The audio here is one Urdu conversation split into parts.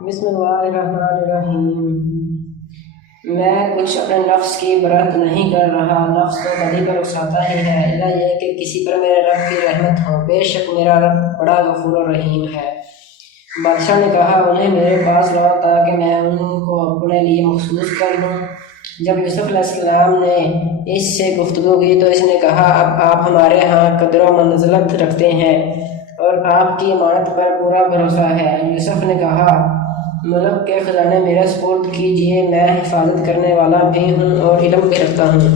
بسم اللہ الرحمن الرحیم۔ میں کچھ اپنے نفس کی برات نہیں کر رہا، نفس تو بدی پر اکساتا ہی ہے، اللہ یہ کہ کسی پر میرے رب کی رحمت ہو، بے شک میرا رب بڑا غفور و رحیم ہے۔ بادشاہ نے کہا انہیں میرے پاس لاؤ تاکہ میں ان کو اپنے لیے مخصوص کر لوں۔ جب یوسف علیہ السلام نے اس سے گفتگو کی تو اس نے کہا اب آپ ہمارے ہاں قدر و منزلت رکھتے ہیں اور آپ کی امانت پر پورا بھروسہ ہے۔ یوسف نے کہا ملک کے خزانے میرے سپرد کیجیے، میں حفاظت کرنے والا بھی ہوں اور علم بھی رکھتا ہوں۔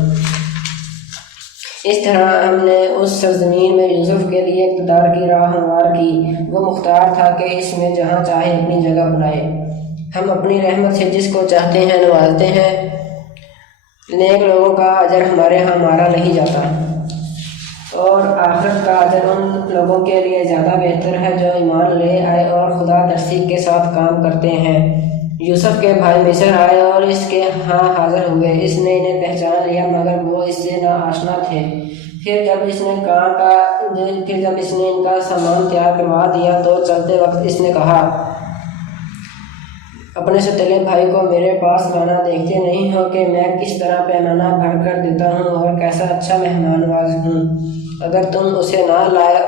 اس طرح ہم نے اس سرزمین میں یوسف کے لیے اقتدار کی راہ ہموار کی، وہ مختار تھا کہ اس میں جہاں چاہے اپنی جگہ بنائے۔ ہم اپنی رحمت سے جس کو چاہتے ہیں نوازتے ہیں، نیک لوگوں کا اجر ہمارے ہاں مارا نہیں جاتا، اور آخرت کا اجر ان لوگوں کے لیے زیادہ بہتر ہے جو ایمان لے آئے اور خدا ترسی کے ساتھ کام کرتے ہیں۔ یوسف کے بھائی مصر آئے اور اس کے ہاں حاضر ہوئے، اس نے انہیں پہچان لیا مگر وہ اس سے ناآشنا تھے۔ پھر جب اس نے ان کا سامان تیار کروا دیا تو چلتے وقت اس نے کہا اپنے ستیلے بھائی کو میرے پاس لانا، دیکھتے نہیں ہو کہ میں کس طرح پیمانہ بھر کر دیتا ہوں اور کیسا اچھا مہمان نواز ہوں۔ اگر تم اسے نہ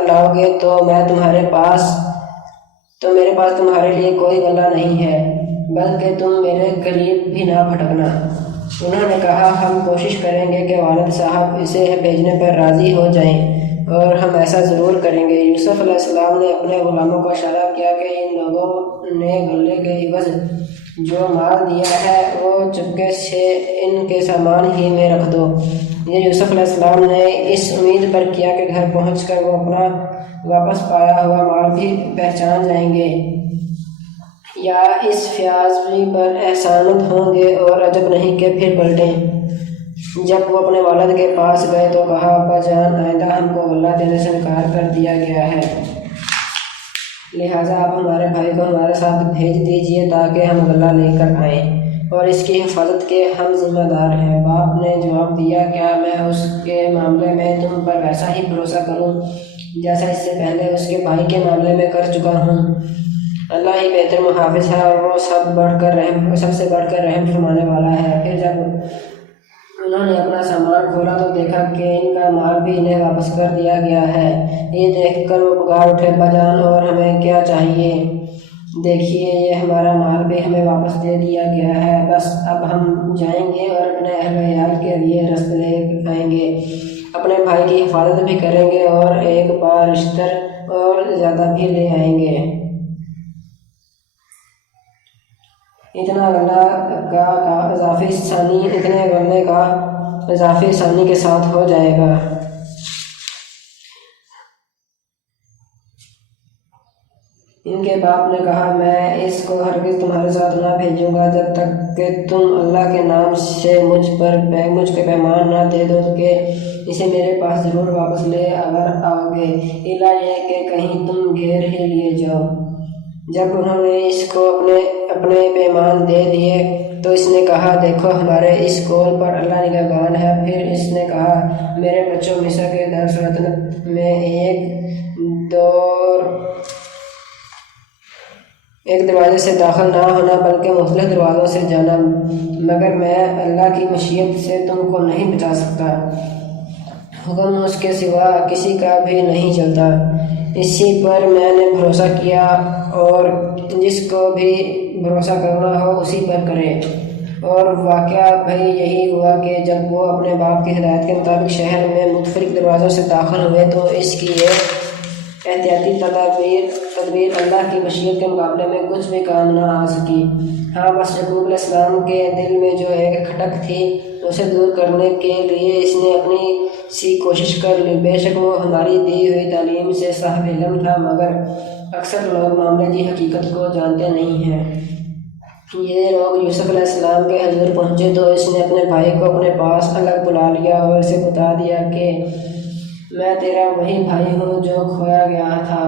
لاؤ گے تو میرے پاس تمہارے لیے کوئی غلہ نہیں ہے، بلکہ تم میرے قریب بھی نہ پھٹکنا۔ انہوں نے کہا ہم کوشش کریں گے کہ والد صاحب اسے بھیجنے پر راضی ہو جائیں، اور ہم ایسا ضرور کریں گے۔ یوسف علیہ السلام نے اپنے غلاموں کو اشارہ کیا کہ ان لوگوں نے غلے کے عوض جو مال دیا ہے وہ چپکے سے ان کے سامان ہی میں رکھ دو۔ یہ یوسف علیہ السلام نے اس امید پر کیا کہ گھر پہنچ کر وہ اپنا واپس پایا ہوا مال بھی پہچان جائیں گے یا اس فیاضی پر احسانت ہوں گے، اور عجب نہیں کہ پھر پلٹیں۔ جب وہ اپنے والد کے پاس گئے تو کہا ابا جان، آئندہ ہم کو غلہ دینے سے انکار کر دیا گیا ہے، لہٰذا آپ ہمارے بھائی کو ہمارے ساتھ بھیج دیجیے تاکہ ہم غلہ لے کر آئیں، اور اس کی حفاظت کے ہم ذمہ دار ہیں۔ باپ نے جواب دیا کیا میں اس کے معاملے میں تم پر ویسا ہی بھروسہ کروں جیسا اس سے پہلے اس کے بھائی کے معاملے میں کر چکا ہوں؟ اللہ ہی بہتر محافظ ہے اور وہ سب سے بڑھ کر رحم فرمانے والا ہے۔ پھر جب انہوں نے اپنا سامان کھولا تو دیکھا کہ ان کا مال بھی انہیں واپس کر دیا گیا ہے۔ یہ دیکھ کر وہ پکار اٹھے ابا جان، اور ہمیں کیا چاہیے؟ دیکھیے یہ ہمارا مال بھی ہمیں واپس دے دیا گیا ہے، بس اب ہم جائیں گے اور اپنے اہل عیال کے لیے رزق لے آئیں گے، اپنے بھائی کی حفاظت بھی کریں گے اور ایک بار رشتر اور زیادہ بھی لے آئیں گے۔ اتنے غلے کا اضافی ثانی کے ساتھ ہو جائے گا۔ ان کے باپ نے کہا میں اس کو ہرگز تمہارے ساتھ نہ بھیجوں گا جب تک کہ تم اللہ کے نام سے مجھ کے پیمان نہ دے دو کہ اسے میرے پاس ضرور واپس لے اگر آؤ گے، الا یہ کہ کہیں تم گھیر ہی لیے جاؤ۔ جب انہوں نے اس کو اپنے پیمان دے دیے تو اس نے کہا دیکھو ہمارے اس قول پر اللہ نگہبان ہے۔ پھر اس نے کہا میرے بچوں، مصر کے دار سلطنت میں ایک دروازے سے داخل نہ ہونا بلکہ مختلف دروازوں سے جانا، مگر میں اللہ کی مشیت سے تم کو نہیں بچا سکتا، حکم اس کے سوا کسی کا بھی نہیں چلتا۔ اسی پر میں نے بھروسہ کیا، اور جس کو بھی بھروسہ کرنا ہو اسی پر کرے۔ اور واقعہ بھائی یہی ہوا کہ جب وہ اپنے باپ کی ہدایت کے مطابق شہر میں مختلف دروازوں سے داخل ہوئے تو اس کی یہ احتیاطی تدبیر اللہ کی مشیت کے مقابلے میں کچھ بھی کام نہ آ سکی۔ ہاں بس یعقوب علیہ السلام کے دل میں جو ایک کھٹک تھی اسے دور کرنے کے لیے اس نے اپنی سی کوشش کر لی۔ بے شک وہ ہماری دی ہوئی تعلیم سے صاحب علم تھا، مگر اکثر لوگ معاملے کی حقیقت کو جانتے نہیں ہیں۔ یہ لوگ یوسف علیہ السلام کے حضور پہنچے تو اس نے اپنے بھائی کو اپنے پاس الگ بلا لیا اور اسے بتا دیا کہ میں تیرا وہی بھائی ہوں جو کھویا گیا تھا،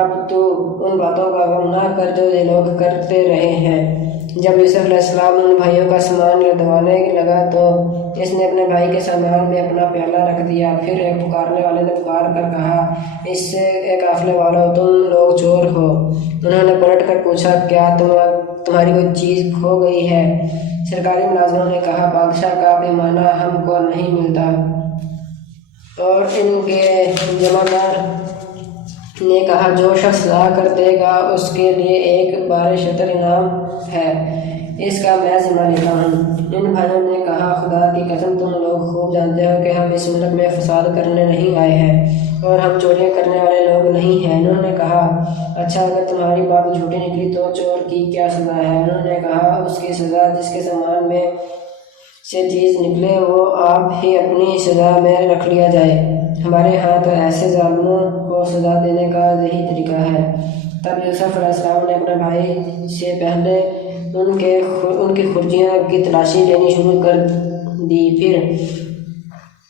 اب تو ان باتوں کا غم نہ کر جو یہ لوگ کرتے رہے ہیں۔ جب یوسف علیہ السلام ان بھائیوں کا سامان لدوانے لگا تو اس نے اپنے بھائی کے سامان میں اپنا پیالہ رکھ دیا۔ پھر ایک پکارنے والے نے پکار کر کہا، اس سے ایک قافلے والوں، تم لوگ چور ہو۔ انہوں نے پلٹ کر پوچھا، کیا تمہاری کوئی چیز کھو گئی ہے؟ سرکاری ملازموں نے کہا، بادشاہ کا پیمانہ ہم کو نہیں ملتا۔ اور ان کے جمعدار نے کہا، جو شخص لا کر دے گا اس کے لیے ایک بار شطر انعام ہے، اس کا میں ذمہ لیتا ہوں۔ ان بھائیوں نے کہا، خدا کی قسم تم لوگ خوب جانتے ہو کہ ہم اس ملک میں فساد کرنے نہیں آئے ہیں اور ہم چوریاں کرنے والے لوگ نہیں ہیں۔ انہوں نے کہا، اچھا اگر تمہاری بات جھوٹی نکلی تو چور کی کیا سزا ہے؟ انہوں نے کہا، اس کی سزا جس کے سامان میں سے چیز نکلے وہ آپ ہی اپنی سزا میں رکھ لیا جائے۔ ہمارے ہاں تو ایسے ظالموں کو سزا دینے کا یہی طریقہ ہے۔ تب یوسف علیہ السلام نے اپنے بھائی سے پہلے ان کی خرجیاں کی تلاشی لینی شروع کر دی، پھر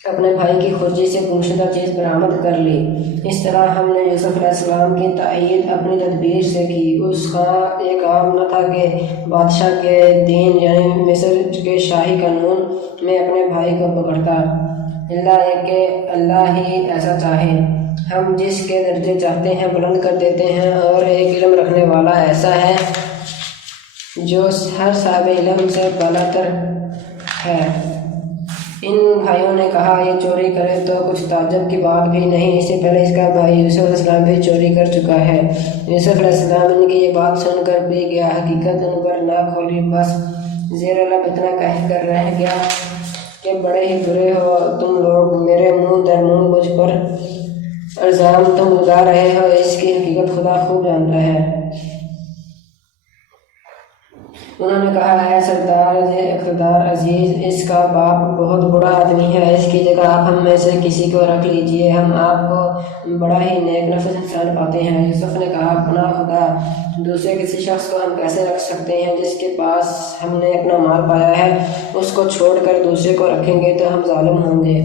اپنے بھائی کی خرجی سے گمشدہ چیز برآمد کر لی۔ اس طرح ہم نے یوسف علیہ السلام کی تائید اپنی تدبیر سے کی۔ اس کا یہ کام نہ تھا کہ بادشاہ کے دین یعنی مصر کے شاہی قانون میں اپنے بھائی کو پکڑتا، اللہ یہ کہ اللہ ہی ایسا چاہے، ہم جس کے درجے چاہتے ہیں بلند کر دیتے ہیں، اور ایک علم رکھنے والا ایسا ہے جو ہر صاحب علم سے بالا تر ہے۔ ان بھائیوں نے کہا، یہ چوری کرے تو کچھ تعجب کی بات بھی نہیں، اس سے پہلے اس کا بھائی یوسف علیہ السلام بھی چوری کر چکا ہے۔ یوسف علیہ السلام ان کی یہ بات سن کر پی گیا، حقیقت ان پر نہ کھولی، بس زیر لب اتنا کہہ کر رہ گیا کہ بڑے ہی برے ہو تم لوگ، میرے منہ در منہ مجھ پر الزام تم لگا رہے ہو، اس کی حقیقت خدا خوب جانتا ہے۔ انہوں نے کہا، اے سردار اقتدار عزیز، اس کا باپ بہت بڑا آدمی ہے، اس کی جگہ آپ ہم میں سے کسی کو رکھ لیجئے، ہم آپ کو بڑا ہی نیک نفس انسان پاتے ہیں۔ یوسف نے کہا، پناہ خدا، دوسرے کسی شخص کو ہم کیسے رکھ سکتے ہیں جس کے پاس ہم نے اپنا مال پایا ہے؟ اس کو چھوڑ کر دوسرے کو رکھیں گے تو ہم ظالم ہوں گے۔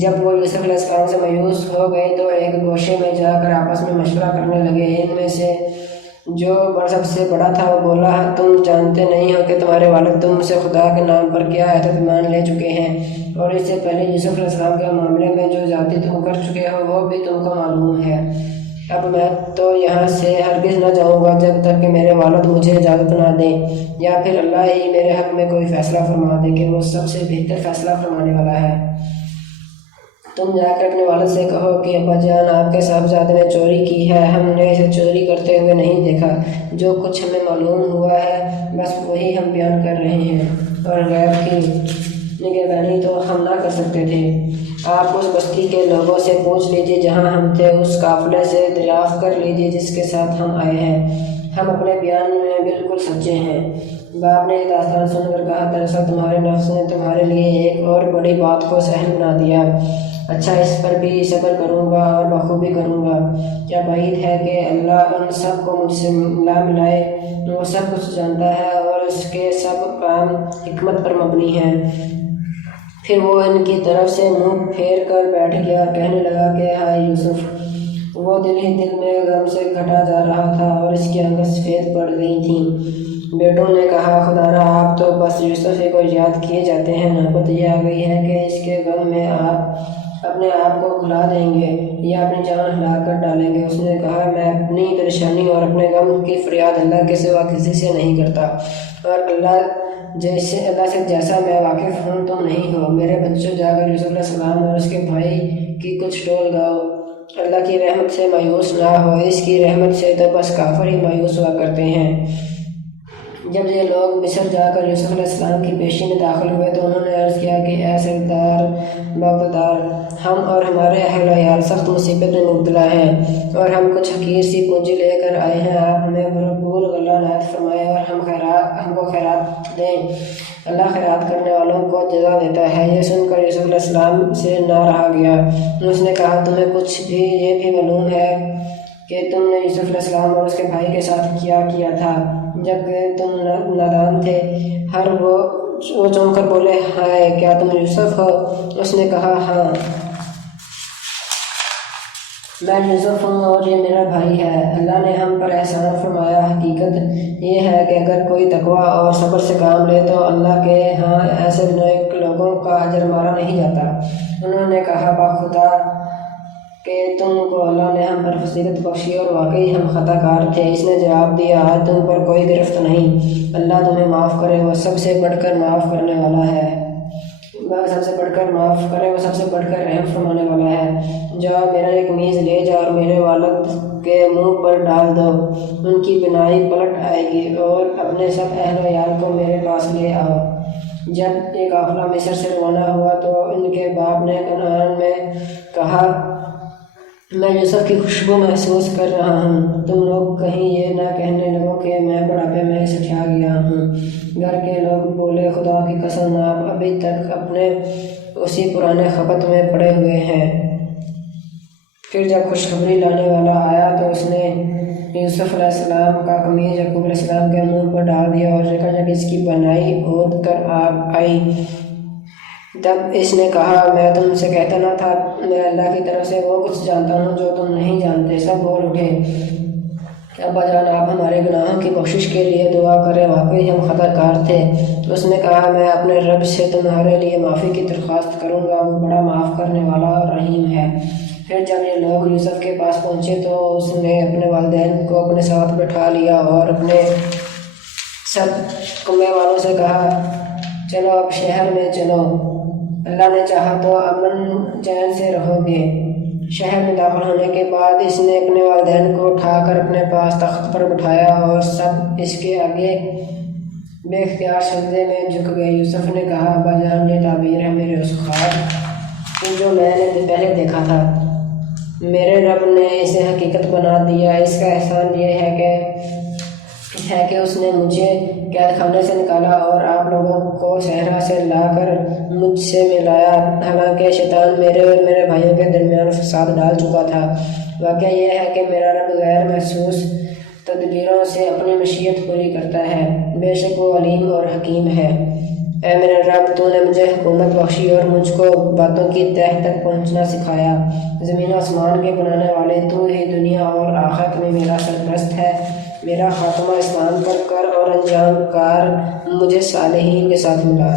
جب وہ یوسف علیہ السلام سے مایوس ہو گئے تو ایک گوشے میں جا کر آپس میں مشورہ کرنے لگے۔ ان میں سے جو سب سے بڑا تھا وہ بولا، تم جانتے نہیں ہو کہ تمہارے والد تم سے خدا کے نام پر کیا عہد ایمان لے چکے ہیں، اور اس سے پہلے یوسف علیہ السلام کے معاملے میں جو زیادتی تم کر چکے ہو وہ بھی تم کو معلوم ہے۔ اب میں تو یہاں سے ہرگز نہ جاؤں گا جب تک کہ میرے والد مجھے اجازت نہ دیں، یا پھر اللہ ہی میرے حق میں کوئی فیصلہ فرما دے کہ وہ سب سے بہتر فیصلہ فرمانے والا ہے۔ تم جا کر اپنے والد سے کہو کہ ابا جان، آپ کے صاحبزادے نے چوری کی ہے، ہم نے اسے چوری کرتے ہوئے نہیں دیکھا، جو کچھ ہمیں معلوم ہوا ہے بس وہی ہم بیان کر رہے ہیں، اور غیب کی نگہبانی تو ہم نہ کر سکتے تھے۔ آپ اس بستی کے لوگوں سے پوچھ لیجیے جہاں ہم تھے، اس قافلے سے دریافت کر لیجیے جس کے ساتھ ہم آئے ہیں، ہم اپنے بیان میں بالکل سچے ہیں۔ باپ نے یہ داستان سن کر کہا، دراصل تمہارے نفس نے تمہارے لیے ایک اور بڑی بات کو سہل بنا دیا، اچھا اس پر بھی صبر کروں گا اور بخوبی کروں گا۔ کیا بعید ہے کہ اللہ ان سب کو مجھ سے لا ملائے، وہ سب کچھ جانتا ہے اور اس کے سب کام حکمت پر مبنی ہیں۔ پھر وہ ان کی طرف سے منہ پھیر کر بیٹھ گیا اور کہنے لگا کہ ہائے یوسف، وہ دل ہی دل میں غم سے گھٹا جا رہا تھا اور اس کی آنکھیں سفید پڑ گئی تھیں۔ بیٹوں نے کہا، خدا را، آپ تو بس یوسف کو یاد کیے جاتے ہیں، نوبت یہ آ گئی ہے کہ اس کے غم میں آپ اپنے آپ کو بھلا دیں گے یا اپنی جان ہلا کر ڈالیں گے۔ اس نے کہا، میں اپنی پریشانی اور اپنے غم کی فریاد اللہ کے سوا کسی سے نہیں کرتا، اور اللہ سے جیسا میں واقف ہوں تم نہیں ہو۔ میرے بچوں، جا کر یوسف علیہ السلام اور اس کے بھائی کی کچھ ٹول گاؤ، اللہ کی رحمت سے مایوس نہ ہو، اس کی رحمت سے تو بس کافر ہی مایوس ہوا کرتے ہیں۔ جب یہ لوگ مصر جا کر یوسف علیہ السلام کی پیشی میں داخل ہوئے تو انہوں نے عرض کیا کہ اے سردار بااقتدار، ہم اور ہمارے اہل وعیال سخت مصیبت میں مبتلا ہیں، اور ہم کچھ حقیر سی پونجی لے کر آئے ہیں، آپ ہمیں بھرپور غلہ عنایت فرمائیں اور ہم کو خیرات دیں، اللہ خیرات کرنے والوں کو جزا دیتا ہے۔ یہ سن کر یوسف علیہ السلام سے نہ رہا گیا۔ اس نے کہا، تمہیں کچھ بھی یہ بھی معلوم ہے کہ تم نے یوسف علیہ السلام اور اس کے بھائی کے ساتھ کیا کیا تھا جب تم نادان تھے؟ وہ چونک کر بولے، ہائے، کیا تم یوسف ہو؟ اس نے کہا، ہاں، میں یوسف ہوں اور یہ میرا بھائی ہے۔ اللہ نے ہم پر احسان فرمایا۔ حقیقت یہ ہے کہ اگر کوئی تقویٰ اور صبر سے کام لے تو اللہ کے ہاں ایسے نیک لوگوں کا اجر مارا نہیں جاتا۔ انہوں نے کہا بخدا کہ تم کو اللہ نے ہم پر فضیلت بخشی اور واقعی ہم خطا کار تھے۔ اس نے جواب دیا آج تم پر کوئی گرفت نہیں، اللہ تمہیں معاف کرے، وہ سب سے بڑھ کر معاف کرنے والا ہے، وہ سب سے بڑھ کر معاف کرے، وہ سب سے بڑھ کر رحم فرمانے والا ہے۔ جاؤ میرا ایک میز لے جاؤ اور میرے والد کے منہ پر ڈال دو، ان کی بینائی پلٹ آئے گی، اور اپنے سب اہل و عیال کو میرے پاس لے آؤ۔ جب ایک قافلہ مصر سے روانہ ہوا تو ان کے باپ نے کنعان میں کہا میں یوسف کی خوشبو محسوس کر رہا ہوں، تم لوگ کہیں یہ نہ کہنے لگو کہ میں بڑھاپے میں سٹھیا گیا ہوں۔ گھر کے لوگ بولے خدا کی قسم آپ ابھی تک اپنے اسی پرانے خبت میں پڑے ہوئے ہیں۔ پھر جب خوشخبری لانے والا آیا تو اس نے یوسف علیہ السلام کا قمیض یعقوب علیہ السلام کے منہ پر ڈال دیا اور دیکھا جب اس کی بنائی اود کر آئی تب اس نے کہا میں تم سے کہتا نہ تھا میں اللہ کی طرف سے وہ کچھ جانتا ہوں جو تم نہیں جانتے۔ سب بول اٹھے ابا جان آپ ہمارے گناہوں کی بخشش کے لیے دعا کریں، واقعی ہم خطا کار تھے۔ اس نے کہا میں اپنے رب سے تمہارے لیے معافی کی درخواست کروں گا، وہ بڑا معاف کرنے والا اور رحیم ہے۔ پھر جب یہ لوگ یوسف کے پاس پہنچے تو اس نے اپنے والدین کو اپنے ساتھ بٹھا لیا اور اپنے سب کنبے والوں سے کہا چلو اب شہر میں چلو، اللہ نے چاہا تو امن چین سے رہو گے۔ شہر میں داخل ہونے کے بعد اس نے اپنے والدین کو اٹھا کر اپنے پاس تخت پر بٹھایا اور سب اس کے آگے بے اختیار سجدے میں جھک گئے۔ یوسف نے کہا ابا جان یہ تعبیر ہے میرے اس خواب کی جو میں نے پہلے دیکھا تھا، میرے رب نے اسے حقیقت بنا دیا۔ اس کا احسان یہ ہے کہ اس نے مجھے قید خانے سے نکالا اور آپ لوگوں کو صحرا سے لا کر مجھ سے ملایا، حالانکہ شیطان میرے اور میرے بھائیوں کے درمیان فساد ڈال چکا تھا۔ واقعہ یہ ہے کہ میرا رب غیر محسوس تدبیروں سے اپنی مشیت پوری کرتا ہے، بے شک وہ علیم اور حکیم ہے۔ اے میرے رب تو نے مجھے حکومت بخشی اور مجھ کو باتوں کی تہ تک پہنچنا سکھایا۔ زمین و آسمان کے بنانے والے تو ہی دنیا اور آخرت میں میرا سرپرست ہے۔ میرا خاتمہ اسلام پر کر اور انجام کار مجھے صالحین کے ساتھ ملا۔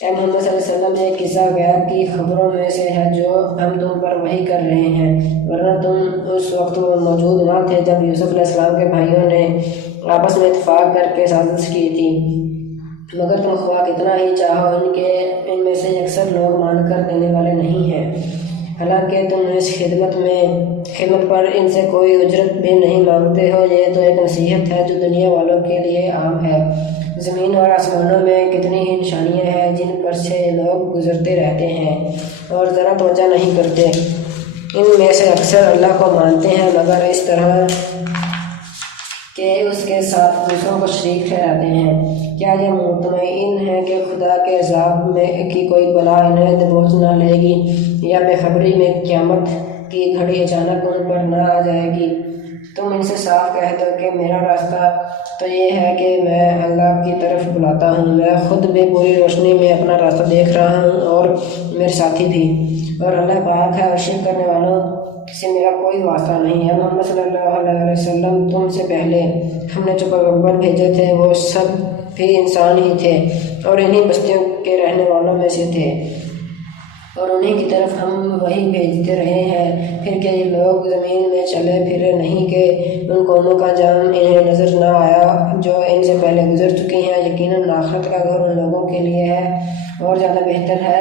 اے محمد صلی اللہ علیہ وسلم یہ قصہ غیب کی خبروں میں سے ہے جو ہم تم پر وحی کر رہے ہیں، ورنہ تم اس وقت موجود نہ تھے جب یوسف علیہ السلام کے بھائیوں نے آپس میں اتفاق کر کے سازش کی تھی، مگر تم خواہ کتنا ہی چاہو ان میں سے اکثر لوگ مان کر دینے والے نہیں ہیں۔ حالانکہ تم اس خدمت پر ان سے کوئی اجرت بھی نہیں مانگتے ہو، یہ تو ایک نصیحت ہے جو دنیا والوں کے لیے عام ہے۔ زمین اور آسمانوں میں کتنی ہی نشانیاں ہیں جن پر سے لوگ گزرتے رہتے ہیں اور ذرا توجہ نہیں کرتے، ان میں سے اکثر اللہ کو مانتے ہیں مگر اس طرح کہ اس کے ساتھ دوسروں کو شریک ٹھہراتے ہیں۔ کیا یہ مطمئن ہے کہ خدا کے عذاب میں کی کوئی بلا انہیں دبوچ نہ لے گی، یا بے خبری میں قیامت کی گھڑی اچانک ان پر نہ آ جائے گی؟ تم ان سے صاف کہہ دو کہ میرا راستہ تو یہ ہے کہ میں اللہ کی طرف بلاتا ہوں، میں خود بھی پوری روشنی میں اپنا راستہ دیکھ رہا ہوں اور میرے ساتھی بھی، اور اللہ پاک ہے اور شرک کرنے والوں سے میرا کوئی واسطہ نہیں ہے۔ محمد صلی اللہ علیہ وسلم تم سے پہلے ہم نے جو پیغمبر بھیجے تھے وہ سب بھی انسان ہی تھے اور انہی بستیوں کے رہنے والوں میں سے تھے، اور انہی کی طرف ہم وہی بھیجتے رہے ہیں۔ پھر کہ یہ لوگ زمین میں چلے پھرے نہیں کہ ان قوموں کا جام انہیں نظر نہ آیا جو ان سے پہلے گزر چکی ہیں، یقیناً آخرت کا گھر ان لوگوں کے لیے ہے اور زیادہ بہتر ہے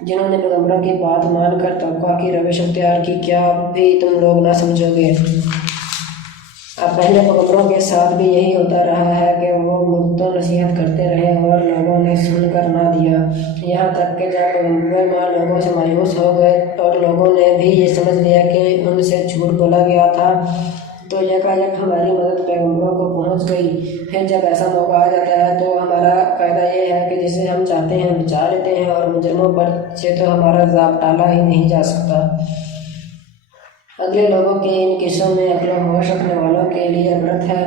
جنہوں نے پیغمبروں کی بات مان کر توقع کی روش اختیار کی۔ کیا بھی تم لوگ نہ سمجھو گے؟ اب پہلے پیغمبروں کے ساتھ بھی یہی ہوتا رہا ہے کہ وہ مدتوں نصیحت کرتے رہے اور لوگوں نے سن کر نہ دیا، یہاں تک کہ جب پیغمبر لوگوں سے مایوس ہو گئے اور لوگوں نے بھی یہ سمجھ لیا کہ ان سے جھوٹ بولا گیا تھا تو یکایک ہماری مدد پیغمبروں کو پہنچ گئی۔ پھر جب ایسا موقع آ جاتا ہے تو ہمارا قاعدہ یہ ہے کہ جسے ہم چاہتے ہیں بچا لیتے ہیں، اور مجرموں پر سے تو ہمارا عذاب ٹالا ہی نہیں جا سکتا۔ اگلے لوگوں کے ان قصوں میں عقل و ہوش رکھنے والوں کے لیے عبرت ہے۔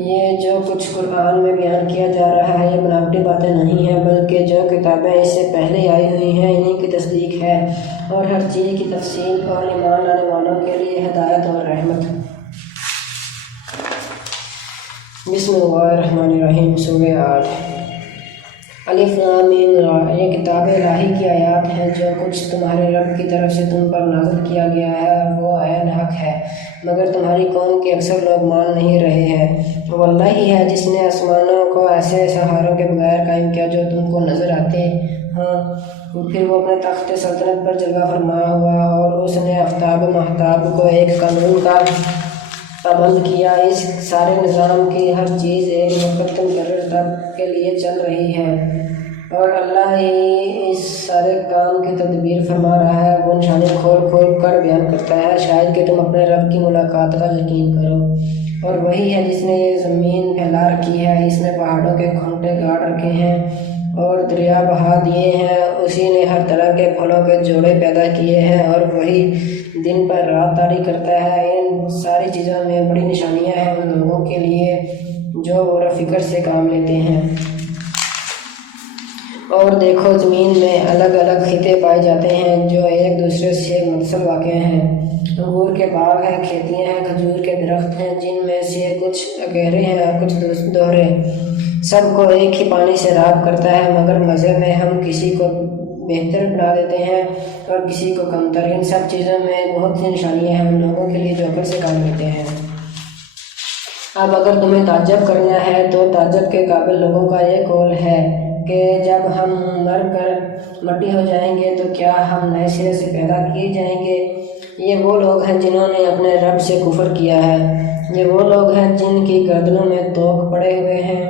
یہ جو کچھ قرآن میں بیان کیا جا رہا ہے یہ بناوٹی باتیں نہیں ہیں، بلکہ جو کتابیں اس سے پہلے آئی ہوئی ہیں انہی کی تصدیق ہے، اور ہر چیز کی تفصیل اور ایمان لانے والوں کے لیے ہدایت اور رحمت۔ بسم اللہ الرحمن الرحیم۔ سورہ عاد۔ الف لام میم را۔ یہ کتاب الہی کی آیات ہیں جو کچھ تمہارے رب کی طرف سے تم پر نازل کیا گیا ہے، اور وہ عین حق ہے، مگر تمہاری قوم کے اکثر لوگ مان نہیں رہے ہیں۔ وہ اللہ ہی ہے جس نے آسمانوں کو ایسے سہاروں کے بغیر قائم کیا جو تم کو نظر آتے ہاں، پھر وہ اپنے تخت سلطنت پر جلوہ فرما ہوا، اور اس نے آفتاب و ماہتاب کو ایک قانون کا پابند کیا۔ اس سارے نظام کی ہر چیز ایک مقرر مقرر کے لیے چل رہی ہے، اور اللہ ہی اس سارے کام کی تدبیر فرما رہا ہے۔ وہ نشانی کھول کھول کر بیان کرتا ہے شاید کہ تم اپنے رب کی ملاقات کا یقین کرو۔ اور وہی ہے جس نے یہ زمین پھیلا رکھی ہے، اس نے پہاڑوں کے کھونٹے گاڑ رکھے ہیں اور دریا بہا دیے ہیں، اسی نے ہر طرح کے پھلوں کے جوڑے پیدا کیے ہیں، اور وہی دن پر رات طاری کرتا ہے۔ ان ساری چیزوں میں بڑی نشانیاں ہیں ان لوگوں کے لیے جو غور و فکر سے کام لیتے ہیں۔ اور دیکھو زمین میں الگ الگ خطے پائے جاتے ہیں جو ایک دوسرے سے متصل واقع ہیں۔ انگور کے باغ ہیں، کھیتیاں ہیں، کھجور کے درخت ہیں جن میں سے کچھ گہرے ہیں اور کچھ دوہرے، سب کو ایک ہی پانی سے راب کرتا ہے، مگر مزے میں ہم کسی کو بہتر بنا دیتے ہیں اور کسی کو کمتر۔ ان سب چیزوں میں بہت سی نشانیاں ہیں ان لوگوں کے لیے جو عقل سے کام لیتے ہیں۔ اب اگر تمہیں تعجب کرنا ہے تو تعجب کے قابل لوگوں کا یہ قول ہے کہ جب ہم مر کر مٹی ہو جائیں گے تو کیا ہم نئے سرے سے پیدا کیے جائیں گے؟ یہ وہ لوگ ہیں جنہوں نے اپنے رب سے کفر کیا ہے، یہ وہ لوگ ہیں جن کی گردنوں میں توق پڑے ہوئے ہیں،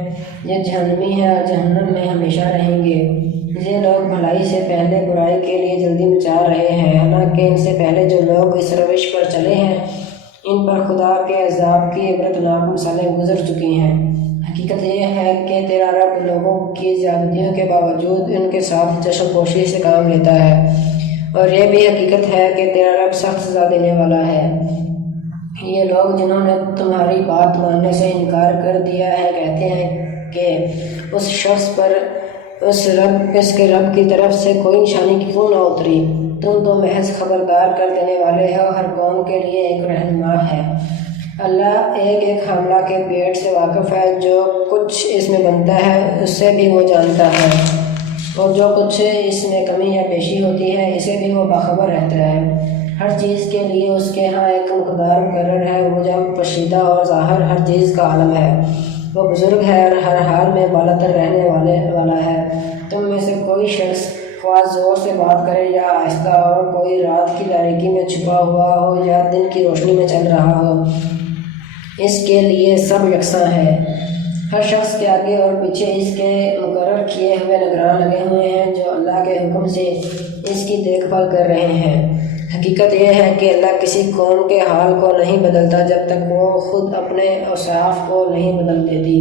یہ جہنمی ہیں اور جہنم میں ہمیشہ رہیں گے۔ یہ لوگ بھلائی سے پہلے برائی کے لیے جلدی مچا رہے ہیں، حالانکہ ان سے پہلے جو لوگ اس روش پر چلے ہیں ان پر خدا کے عذاب کی عبرتناک مثالیں گزر چکی ہیں۔ حقیقت یہ ہے کہ تیرا رب لوگوں کی زیادتیوں کے باوجود ان کے ساتھ چشم پوشی سے کام لیتا ہے، اور یہ بھی حقیقت ہے کہ تیرا رب سخت سزا دینے والا ہے۔ یہ لوگ جنہوں نے تمہاری بات ماننے سے انکار کر دیا ہے کہتے ہیں کہ اس شخص پر اس کے رب کی طرف سے کوئی نشانی کیوں نہ اتری؟ تم تو محض خبردار کر دینے والے ہو، ہر قوم کے لیے ایک رہنما ہے۔ اللہ ایک ایک حاملہ کے پیٹ سے واقف ہے، جو کچھ اس میں بنتا ہے اس سے بھی وہ جانتا ہے، اور جو کچھ اس میں کمی یا بیشی ہوتی ہے اسے بھی وہ باخبر رہتا ہے۔ ہر چیز کے لیے اس کے ہاں ایک مقدار مقرر ہے، وہ جب پوشیدہ اور ظاہر ہر چیز کا عالم ہے۔ وہ بزرگ ہے اور ہر حال میں بالاتر رہنے والا ہے۔ تم میں سے کوئی شخص خواہ زور سے بات کرے یا آہستہ، اور کوئی رات کی تاریکی میں چھپا ہوا ہو یا دن کی روشنی میں چل رہا ہو، اس کے لیے سب یکساں ہے۔ ہر شخص کے آگے اور پیچھے اس کے مقرر کیے ہوئے نگران لگے ہوئے ہیں جو اللہ کے حکم سے اس کی دیکھ بھال کر رہے ہیں۔ حقیقت یہ ہے کہ اللہ کسی قوم کے حال کو نہیں بدلتا جب تک وہ خود اپنے اوصاف کو نہیں بدل دیتی،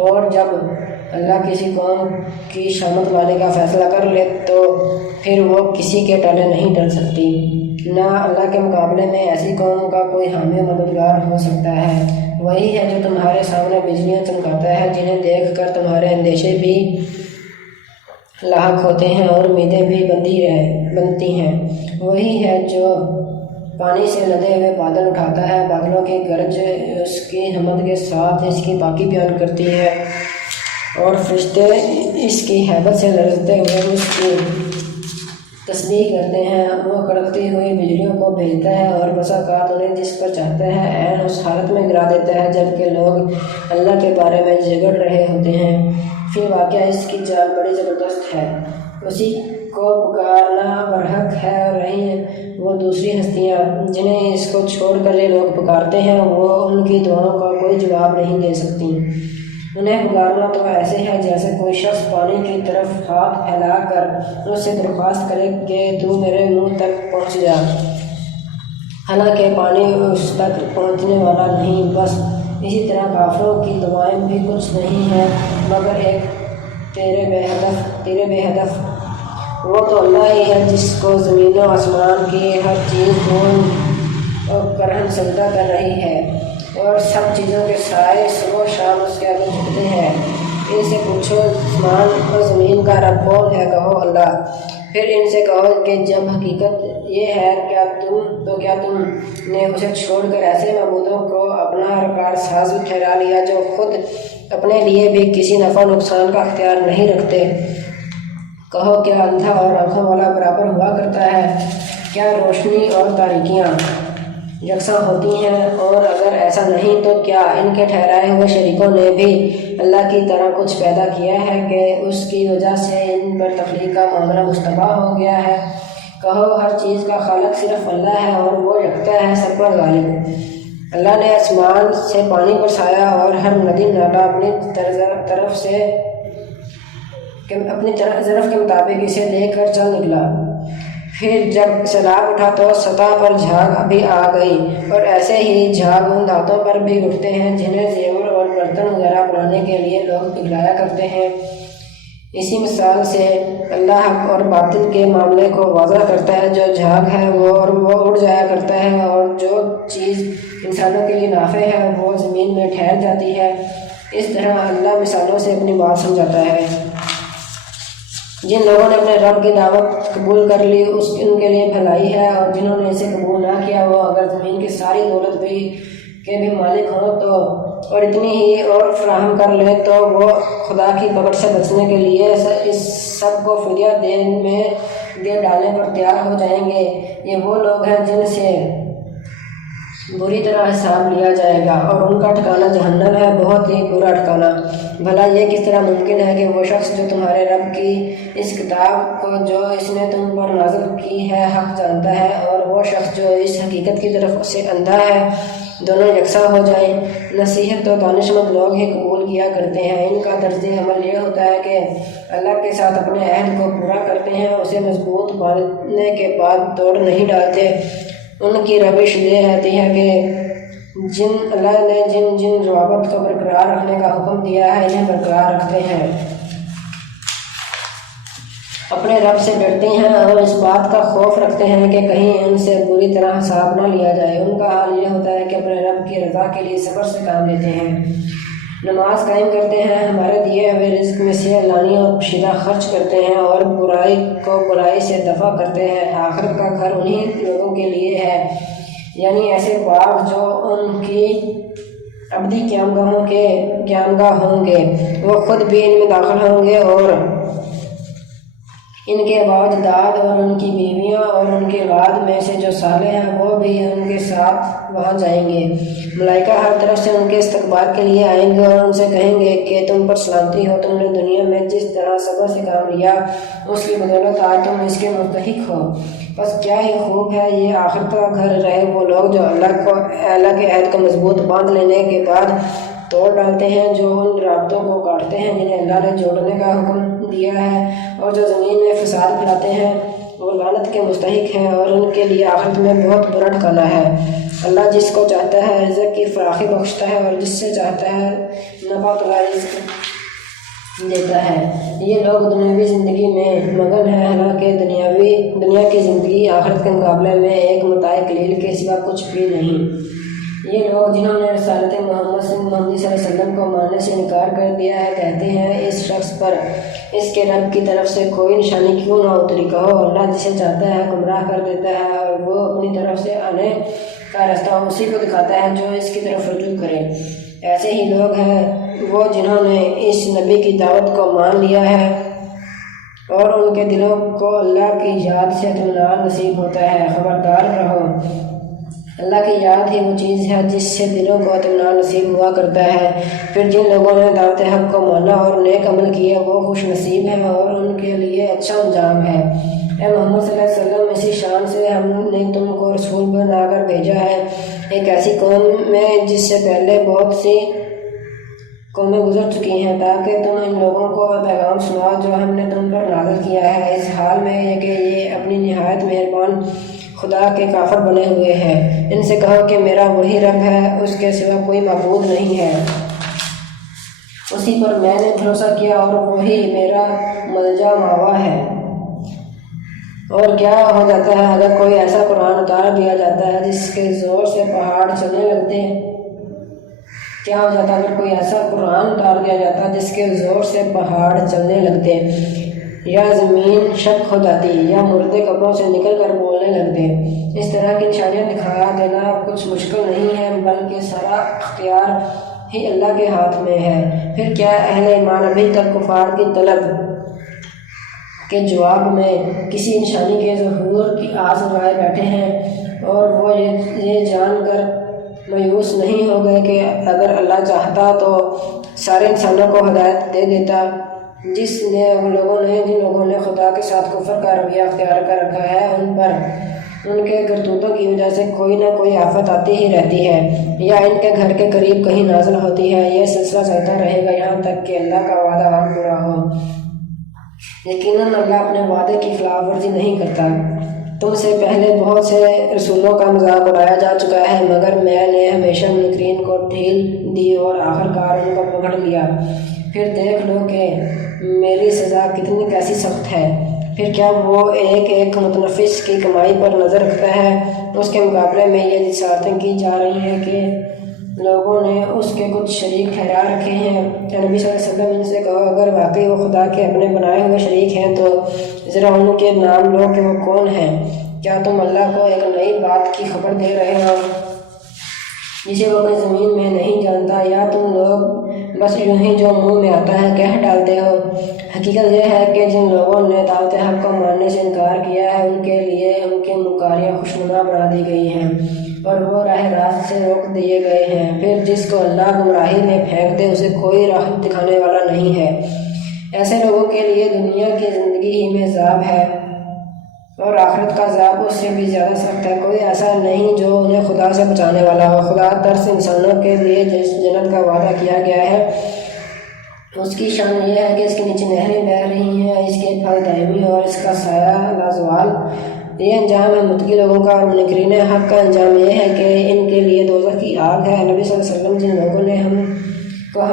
اور جب اللہ کسی قوم کی شامت لانے کا فیصلہ کر لے تو پھر وہ کسی کے ٹالے نہیں ٹل سکتی۔ نہ اللہ کے مقابلے میں ایسی قوم کا کوئی حامی مددگار ہو سکتا ہے۔ وہی ہے جو تمہارے سامنے بجلیاں چمکاتا ہے، جنہیں دیکھ کر تمہارے اندیشے بھی لاحق ہوتے ہیں اور امیدیں بھی بنتی ہیں۔ وہی ہے جو پانی سے لدے ہوئے بادل اٹھاتا ہے، بادلوں کی گرج اس کی حمد کے ساتھ اس کی پاکی بیان کرتی ہے، اور فرشتے اس کی ہیبت سے لرزتے ہوئے اس کی تصدیق کرتے ہیں۔ وہ کڑکتی ہوئی بجلیوں کو بھیجتا ہے اور بسا اوقات انہیں جس پر چاہتا ہے عین اس حالت میں گرا دیتا ہے جبکہ لوگ اللہ کے بارے میں جھگڑ رہے ہوتے ہیں۔ پھر واقعہ اس کی بڑی زبردست ہے، اسی کو پکارنا برحق ہے، اور رہیں وہ دوسری ہستیاں جنہیں اس کو چھوڑ کر یہ لوگ پکارتے ہیں، وہ ان کی دعاؤں کا کوئی جواب نہیں دے سکتی۔ انہیں پکارنا تو ایسے ہے جیسے کوئی شخص پانی کی طرف ہاتھ پھیلا کر اس سے درخواست کرے کہ تو میرے منہ تک پہنچ جا، حالانکہ پانی اس تک پہنچنے والا نہیں۔ بس اسی طرح کافروں کی دعائیں بھی کچھ نہیں ہیں مگر ایک تیرے بے ہدف۔ وہ تو اللہ ہی ہے جس کو زمین و آسمان کی ہر چیز اور کرہن سجدہ کر رہی ہے، اور سب چیزوں کے سائے صبح و شام اس کے آگے جھکتے ہیں۔ ان سے پوچھو آسمان اور زمین کا رب کون ہے؟ کہو اللہ۔ پھر ان سے کہو کہ جب حقیقت یہ ہے کیا تم نے اسے چھوڑ کر ایسے معبودوں کو اپنا کار ساز ٹھہرا لیا جو خود اپنے لیے بھی کسی نفع و نقصان کا اختیار نہیں رکھتے؟ کہو کیا اندھا اور آنکھوں والا برابر ہوا کرتا ہے؟ کیا روشنی اور تاریکیاں یکساں ہوتی ہیں؟ اور اگر ایسا نہیں تو کیا ان کے ٹھہرائے ہوئے شریکوں نے بھی اللہ کی طرح کچھ پیدا کیا ہے کہ اس کی وجہ سے ان پر تخلیق کا معاملہ مشتبہ ہو گیا ہے؟ کہو ہر چیز کا خالق صرف اللہ ہے اور وہ یکتا ہے سب پر غالب۔ اللہ نے آسمان سے پانی برسایا اور ہر ندی نالا اپنی ظرف کے مطابق اسے لے کر چل نکلا۔ پھر جب سیلاب اٹھا تو سطح پر جھاگ بھی آ گئی، اور ایسے ہی جھاگ ان دھاتوں پر بھی اٹھتے ہیں جنہیں زیور اور برتن وغیرہ بنانے کے لیے لوگ پگھلایا کرتے ہیں۔ اسی مثال سے اللہ حق اور باطل کے معاملے کو واضح کرتا ہے۔ جو جھاگ ہے وہ اڑ جایا کرتا ہے، اور جو چیز انسانوں کے لیے نافع ہے وہ زمین میں ٹھہر جاتی ہے۔ اس طرح اللہ مثالوں سے اپنی بات سمجھاتا ہے۔ جن لوگوں نے اپنے رب کی دعوت قبول کر لی ان کے لیے بھلائی ہے، اور جنہوں نے اسے قبول نہ کیا وہ اگر زمین کی ساری دولت کے بھی مالک ہوں تو اور اتنی ہی اور فراہم کر لیں تو وہ خدا کی پکڑ سے بچنے کے لیے اس سب کو فدیہ دے ڈالنے پر تیار ہو جائیں گے۔ یہ وہ لوگ ہیں جن سے بری طرح حساب لیا جائے گا، اور ان کا ٹھکانہ جہنم ہے، بہت ہی برا ٹھکانہ۔ بھلا یہ کس طرح ممکن ہے کہ وہ شخص جو تمہارے رب کی اس کتاب کو جو اس نے تم پر نازل کی ہے حق جانتا ہے، اور وہ شخص جو اس حقیقت کی طرف سے اندھا ہے، دونوں یکساں ہو جائیں؟ نصیحت تو دانش مند لوگ ہی قبول کیا کرتے ہیں۔ ان کا طرز عمل یہ ہوتا ہے کہ اللہ کے ساتھ اپنے عہد کو پورا کرتے ہیں، اسے مضبوط باندھنے کے بعد توڑ نہیں ڈالتے۔ ان کی روش یہ رہتی ہے کہ اللہ نے جن روابط کو برقرار رکھنے کا حکم دیا ہے انہیں برقرار رکھتے ہیں، اپنے رب سے ڈرتے ہیں اور اس بات کا خوف رکھتے ہیں کہ کہیں ان سے بری طرح حساب نہ لیا جائے۔ ان کا حال یہ ہوتا ہے کہ اپنے رب کی رضا کے لیے صبر سے کام لیتے ہیں، نماز قائم کرتے ہیں، ہمارے دیے ہوئے رزق میں سے لانی اور پوشیدہ خرچ کرتے ہیں، اور برائی کو برائی سے دفع کرتے ہیں۔ آخرت کا گھر انہی لوگوں کے لیے ہے، یعنی ایسے باغ جو ان کی ابدی قیامگاہ ہوں گے، وہ خود بھی ان میں داخل ہوں گے، اور ان کے بعد اجداد اور ان کی بیویاں اور ان کے بعد میں سے جو صالح ہیں وہ بھی ان کے ساتھ وہاں جائیں گے۔ ملائکہ ہر طرف سے ان کے استقبال کے لیے آئیں گے اور ان سے کہیں گے کہ تم پر سلامتی ہو، تم نے دنیا میں جس طرح صبر سے کام لیا اس کی بدولت آج تم اس کے مستحق ہو۔ بس کیا ہی خوب ہے یہ آخرت کا گھر رہے وہ لوگ جو اللہ کے عہد کو مضبوط باندھ لینے کے بعد توڑ ڈالتے ہیں، جو ان رابطوں کو کاٹتے ہیں جنہیں اللہ نے جوڑنے کا حکم دیا ہے، اور جو زمین میں فساد پھیلاتے ہیں وہ لعنت کے مستحق ہیں، اور ان کے لیے آخرت میں بہت برا ٹھکانہ ہے۔ اللہ جس کو چاہتا ہے رزق کی فراخی بخشتا ہے، اور جس سے چاہتا ہے نفع طلب رزق دیتا ہے۔ یہ لوگ دنیاوی زندگی میں مگن ہیں، حالانکہ دنیا کی زندگی آخرت کے مقابلے میں ایک متاع قلیل کے سوا کچھ بھی نہیں۔ یہ لوگ جنہوں نے رسالت محمد صلی اللہ علیہ وسلم کو ماننے سے انکار کر دیا ہے کہتے ہیں اس شخص پر اس کے رب کی طرف سے کوئی نشانی کیوں نہ اتری؟ کہو اللہ جسے چاہتا ہے گمراہ کر دیتا ہے، اور وہ اپنی طرف سے آنے کا راستہ اسی کو دکھاتا ہے جو اس کی طرف رجوع کرے۔ ایسے ہی لوگ ہیں وہ جنہوں نے اس نبی کی دعوت کو مان لیا ہے اور ان کے دلوں کو اللہ کی یاد سے اطمینان نصیب ہوتا ہے۔ خبردار رہو، اللہ کی یاد ہی وہ چیز ہے جس سے دلوں کو اطمینان نصیب ہوا کرتا ہے۔ پھر جن لوگوں نے دعوت حق کو مانا اور نیک عمل کیے وہ خوش نصیب ہیں اور ان کے لیے اچھا انجام ہے۔ اے محمد صلی اللہ علیہ وسلم، اسی شان سے ہم نے تم کو رسول بنا کر بھیجا ہے ایک ایسی قوم میں جس سے پہلے بہت سی قومیں گزر چکی ہیں، تاکہ تم ان لوگوں کو پیغام سناؤ جو ہم نے تم پر نازل کیا ہے، اس حال میں کہ یہ اپنی نہایت مہربان خدا کے کافر بنے ہوئے ہیں۔ ان سے کہو کہ میرا وہی رب ہے، اس کے سوا کوئی معبود نہیں ہے، اسی پر میں نے بھروسہ کیا اور وہی میرا ملجا ماوا ہے، اور کیا ہو جاتا ہے اگر کوئی ایسا قرآن اتار دیا جاتا ہے جس کے زور سے پہاڑ چلنے لگتے ہیں؟ کیا ہو جاتا ہے اگر کوئی ایسا قرآن اتار دیا جاتا ہے جس کے زور سے پہاڑ چلنے لگتے، یا زمین شک ہو جاتی، یا مردے قبروں سے نکل کر بولنے لگتے؟ اس طرح کی نشانیاں دکھا دینا کچھ مشکل نہیں ہے، بلکہ سارا اختیار ہی اللہ کے ہاتھ میں ہے۔ پھر کیا اہل ایمان ابھی تک کفار کی طلب کے جواب میں کسی نشانی کے ظہور کی آس لگائے بیٹھے ہیں، اور وہ یہ جان کر مایوس نہیں ہو گئے کہ اگر اللہ چاہتا تو سارے انسانوں کو ہدایت دے دیتا؟ جن لوگوں نے خدا کے ساتھ کفر کا رویہ اختیار کر رکھا ہے، ان پر ان کے کرتوتوں کی وجہ سے کوئی نہ کوئی آفت آتی ہی رہتی ہے، یا ان کے گھر کے قریب کہیں نازل ہوتی ہے۔ یہ سلسلہ چلتا رہے گا یہاں تک کہ اللہ کا وعدہ آن پورا ہو۔ یقیناً اللہ اپنے وعدے کی خلاف ورزی نہیں کرتا۔ تم سے پہلے بہت سے رسولوں کا مذاق اڑایا جا چکا ہے، مگر میں نے ہمیشہ منکرین کو ڈھیل دی اور آخر کار ان کو پکڑ لیا۔ پھر دیکھ لو کہ میری سزا کیسی سخت ہے۔ پھر کیا وہ ایک متنفس کی کمائی پر نظر رکھتا ہے؟ اس کے مقابلے میں یہ جسارتیں کی جا رہی ہیں کہ لوگوں نے اس کے کچھ شریک ٹھہرا رکھے ہیں۔ نبی صلی اللہ علیہ وسلم ان سے کہو اگر واقعی وہ خدا کے اپنے بنائے ہوئے شریک ہیں تو ذرا ان کے نام لو کہ وہ کون ہیں۔ کیا تم اللہ کو ایک نئی بات کی خبر دے رہے ہو جسے وہ اپنی زمین میں نہیں جانتا، یا تم لوگ بس یوں ہی جو منہ میں آتا ہے کہہ ڈالتے ہو؟ حقیقت یہ ہے کہ جن لوگوں نے دعوت حق کو ماننے سے انکار کیا ہے ان کے لیے ان کی مکاریاں خوشنما بنا دی گئی ہیں اور وہ راہ راست سے روک دیے گئے ہیں۔ پھر جس کو اللہ گمراہی میں پھینک دے اسے کوئی راہ دکھانے والا نہیں ہے۔ ایسے لوگوں کے لیے دنیا کی زندگی ہی میں عذاب ہے اور آخرت کا عذاب اس سے بھی زیادہ سخت ہے۔ کوئی ایسا نہیں جو انہیں خدا سے بچانے والا ہو۔ خدا ترس انسانوں کے لیے جس جنت کا وعدہ کیا گیا ہے اس کی شان یہ ہے کہ اس کے نیچے نہریں بہہ رہی ہیں، اس کے پھل دائمی اور اس کا سایہ لازوال۔ یہ انجام ہے متقی لوگوں کا، اور منکرین حق کا انجام یہ ہے کہ ان کے لیے دوزخ کی آگ ہے۔ نبی صلی اللہ علیہ وسلم جن لوگوں نے ہم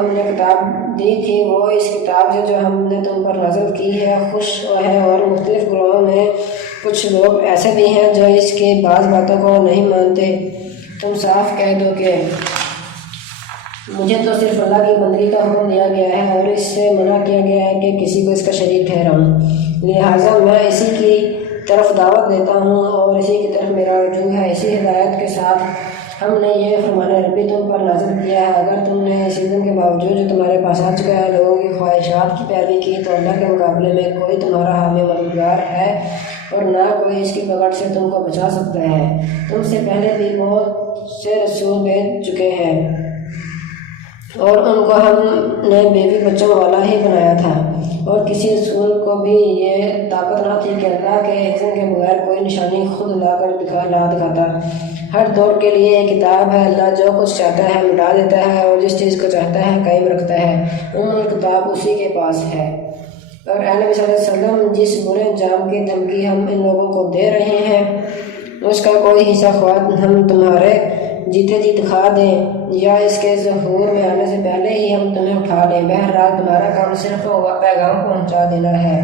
نے کتاب دی تھی وہ اس کتاب سے جو ہم نے تم پر نازل کی ہے خوش ہے، اور مختلف گروہوں میں کچھ لوگ ایسے بھی ہیں جو اس کی بعض باتوں کو نہیں مانتے۔ تم صاف کہہ دو کہ مجھے تو صرف اللہ کی بندگی کا حکم دیا گیا ہے اور اس سے منع کیا گیا ہے کہ کسی کو اس کا شریک ٹھہراؤں، لہٰذا میں اسی کی طرف دعوت دیتا ہوں اور اسی کی طرف میرا رجوع ہے۔ اسی ہدایت کے ساتھ ہم نے یہ فرمان ربی تم پر نازل کیا ہے۔ اگر تم نے اس علم کے باوجود جو تمہارے پاس آ چکا ہے لوگوں کی خواہشات کی پیروی کی تو اللہ کے مقابلے میں کوئی تمہارا حامی مددگار ہے اور نہ کوئی اس کی پکڑ سے تم کو بچا سکتا ہے۔ تم سے پہلے بھی بہت سے رسول بھیج چکے ہیں اور ان کو ہم نے بیوی بچوں والا ہی بنایا تھا، اور کسی رسول کو بھی یہ طاقت نہ تھی کہ اللہ کے اذن کے بغیر کوئی نشانی خود لا دکھاتا۔ ہر دور کے لیے ایک کتاب ہے، اللہ جو کچھ چاہتا ہے مٹا دیتا ہے اور جس چیز کو چاہتا ہے قائم رکھتا ہے۔ کتاب اسی کے پاس ہے۔ اور اے نبی صلی اللہ علیہ وسلم جس برے انجام کی دھمکی ہم ان لوگوں کو دے رہے ہیں اس کا کوئی حصہ خواہ ہم تمہارے جیتے جی دکھا دیں یا اس کے ظہور میں آنے سے پہلے ہی ہم تمہیں اٹھا لیں، بہرحال تمہارا کام صرف پیغام پہنچا دینا ہے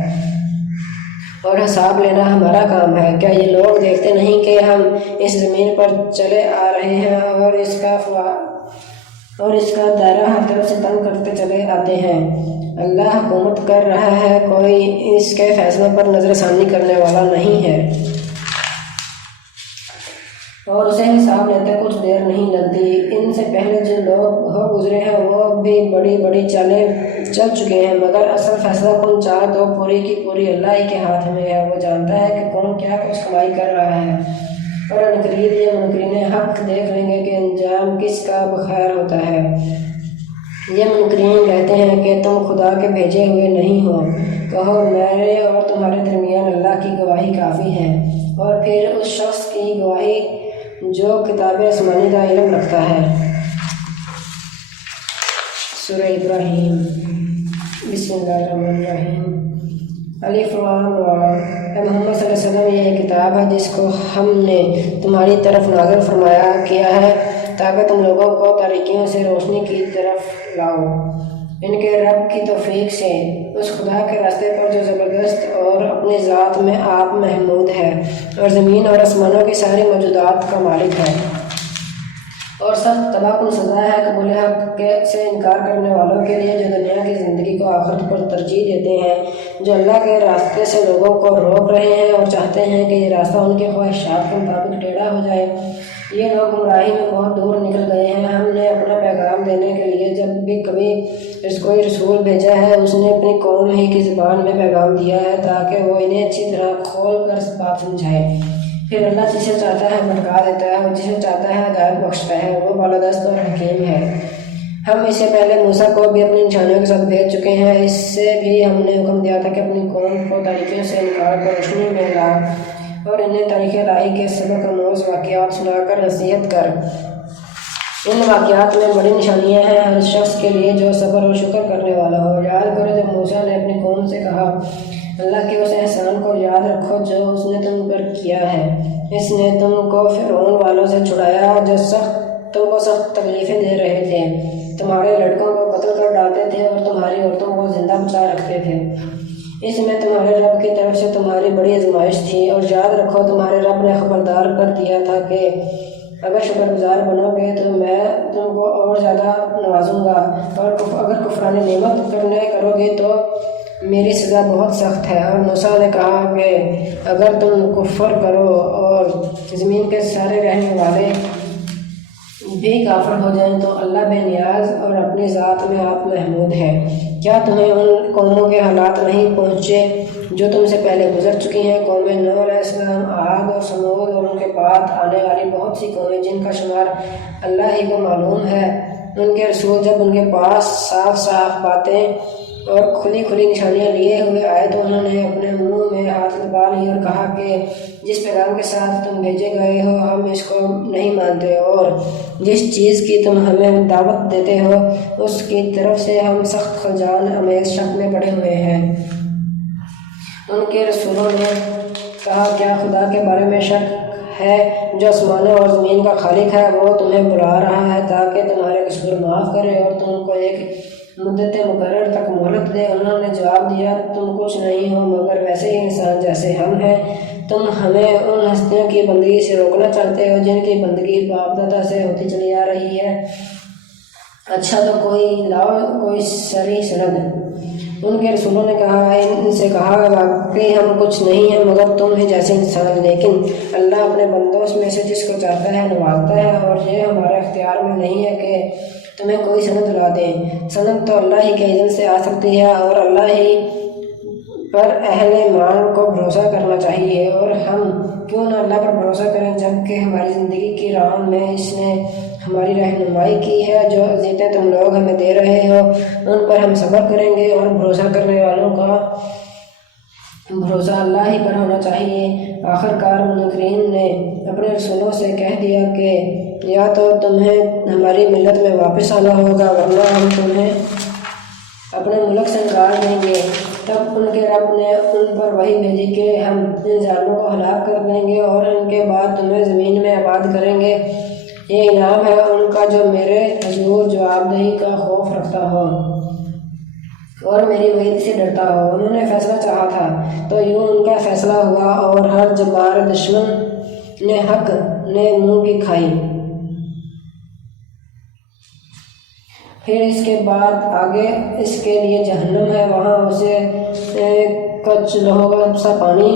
اور حساب لینا ہمارا کام ہے۔ کیا یہ لوگ دیکھتے نہیں کہ ہم اس زمین پر چلے آ رہے ہیں اور اس کا دائرہ ہر طرف سے تنگ کرتے چلے آتے ہیں؟ اللہ حکومت کر رہا ہے، کوئی اس کے فیصلوں پر نظر ثانی کرنے والا نہیں ہے، اور اسے حساب لیتے کچھ دیر نہیں لگتی۔ ان سے پہلے جن لوگ ہو گزرے ہیں وہ بھی بڑی بڑی چالیں چل چکے ہیں، مگر اصل فیصلہ کن چال تو پوری کی پوری اللہ ہی کے ہاتھ میں ہے۔ وہ جانتا ہے کہ کون کیا کچھ کمائی کر رہا ہے، اور عنقریب یہ منکرین حق دیکھ لیں گے کہ انجام کس کا بخیر ہوتا ہے۔ یہ منکرین کہتے ہیں کہ تم خدا کے بھیجے ہوئے نہیں ہو۔ کہو میرے اور تمہارے درمیان اللہ کی گواہی کافی ہے، اور پھر اس شخص کی گواہی جو کتاب آسمانی کا علم رکھتا ہے۔ سورہ ابراہیم۔ بسم اللہ الرحمن الرحیم۔ الف لام را۔ اے محمد صلی اللہ علیہ وسلم یہ کتاب ہے جس کو ہم نے تمہاری طرف نازل فرمایا کیا ہے تاکہ تم لوگوں کو تاریکیوں سے روشنی کی طرف لاؤ، ان کے رب کی توفیق سے اس خدا کے راستے پر جو زبردست اور اپنی ذات میں آپ محمود ہے اور زمین اور آسمانوں کی ساری موجودات کا مالک ہے، اور سخت تباہ کن سزا ہے قبول حق سے انکار کرنے والوں کے لیے جو دنیا کی زندگی کو آخرت پر ترجیح دیتے ہیں، جو اللہ کے راستے سے لوگوں کو روک رہے ہیں اور چاہتے ہیں کہ یہ راستہ ان کی خواہشات کے مطابق ٹیڑھا ہو جائے۔ یہ لوگ گمراہی میں بہت دور نکل گئے ہیں۔ ہم نے اپنا پیغام دینے کے لیے جب بھی کبھی کوئی رسول بھیجا ہے، اس نے اپنی قوم ہی کی زبان میں پیغام دیا ہے تاکہ وہ انہیں اچھی طرح کھول کر بات سمجھائے۔ پھر اللہ جسے چاہتا ہے بھٹکا دیتا ہے اور جسے چاہتا ہے ہدایت بخشتا ہے، وہ بالادست اور حکیم ہے۔ ہم اس سے پہلے موسیٰ کو بھی اپنی نشانیوں کے ساتھ بھیج چکے ہیں۔ اس سے بھی ہم نے حکم دیا تھا کہ اپنی قوم کو تاریکیوں سے نکال کر روشنی میں لا اور انہیں طریق الہی کے سبق آموز واقعات سنا کر نصیحت کر۔ ان واقعات میں بڑی نشانیاں ہیں ہر شخص کے لیے جو صبر اور شکر کرنے والا ہو۔ یاد کرو جب موسیٰ نے اپنی قوم سے کہا، اللہ کے اس احسان کو یاد رکھو جو اس نے تم پر کیا ہے۔ اس نے تم کو فرعون والوں سے چھڑایا جو تم کو سخت تکلیفیں دے رہے تھے، تمہارے لڑکوں کو قتل کر ڈالتے تھے اور تمہاری عورتوں کو زندہ بچا رکھتے تھے۔ اس میں تمہارے رب کی طرف سے تمہاری بڑی آزمائش تھی، اور یاد رکھو تمہارے رب نے خبردار کر دیا تھا کہ اگر شکر گزار بنو گے تو میں تم کو اور زیادہ نوازوں گا، اور اگر کفران نعمت کرو گے تو میری سزا بہت سخت ہے۔ اور موسیٰ نے کہا کہ اگر تم کفر کرو اور زمین کے سارے رہنے والے بھی کافر ہو جائیں تو اللہ بے نیاز اور اپنی ذات میں آپ محمود ہے۔ کیا تمہیں ان قوموں کے حالات نہیں پہنچے جو تم سے پہلے گزر چکی ہیں؟ قوم نوح علیہ السلام، عاد اور ثمود اور ان کے بعد آنے والی بہت سی قومیں جن کا شمار اللہ ہی کو معلوم ہے۔ ان کے رسول جب ان کے پاس صاف صاف باتیں اور کھلی کھلی نشانیاں لیے ہوئے آئے تو انہوں نے اپنے منہ میں ہاتھ دبا لیے اور کہا کہ جس پیغام کے ساتھ تم بھیجے گئے ہو ہم اس کو نہیں مانتے، اور جس چیز کی تم ہمیں دعوت دیتے ہو اس کی طرف سے ہم سخت خلجان امیز شک میں پڑے ہوئے ہیں۔ ان کے رسولوں نے کہا، کیا خدا کے بارے میں شک ہے جو آسمانوں اور زمین کا خالق ہے؟ وہ تمہیں بلا رہا ہے تاکہ تمہارے قصور معاف کرے اور تم کو ایک مدت مقرر تک مہلت دے۔ انہوں نے جواب دیا، تم کچھ نہیں ہو مگر ویسے ہی انسان جیسے ہم ہیں۔ تم ہمیں ان ہستیوں کی بندگی سے روکنا چاہتے ہو جن کی بندگی باپ دادا سے ہوتی چلی آ رہی ہے۔ اچھا تو کوئی صریح سند۔ ان کے رسولوں نے ان سے کہا، واقعی ہم کچھ نہیں ہیں مگر تم ہی جیسے انسان، لیکن اللہ اپنے بندوں میں سے جس کو چاہتا ہے نوازتا ہے، اور یہ ہمارے اختیار میں نہیں ہے کہ تمہیں کوئی سند لا دیں۔ سند تو اللہ ہی کے اذن سے آ سکتی ہے، اور اللہ ہی پر اہل ایمان کو بھروسہ کرنا چاہیے۔ اور ہم کیوں نہ اللہ پر بھروسہ کریں جبکہ ہماری زندگی کی راہ میں اس نے ہماری رہنمائی کی ہے۔ جو اذیتیں تم لوگ ہمیں دے رہے ہو ان پر ہم صبر کریں گے، اور بھروسہ کرنے والوں کا بھروسہ اللہ ہی پر ہونا چاہیے۔ آخر کار منکرین نے اپنے رسولوں سے کہہ دیا کہ یا تو تمہیں ہماری ملت میں واپس آنا ہوگا ورنہ ہم تمہیں اپنے ملک سے نکال دیں گے۔ تب ان کے رب نے ان پر وحی بھیجی کہ ہم ان ظالموں کو ہلاک کر دیں گے اور ان کے بعد تمہیں زمین میں آباد کریں گے۔ یہ انعام ہے ان کا جو میرے حضور جواب دہی کا خوف رکھتا ہو اور میری وعید سے ڈرتا ہو۔ انہوں نے فیصلہ چاہا تھا تو یوں ان کا فیصلہ ہوا، اور ہر جبار دشمن نے حق نے منہ کی کھائی۔ پھر اس کے بعد آگے اس کے لیے جہنم ہے، وہاں اسے کچلوگا سا پانی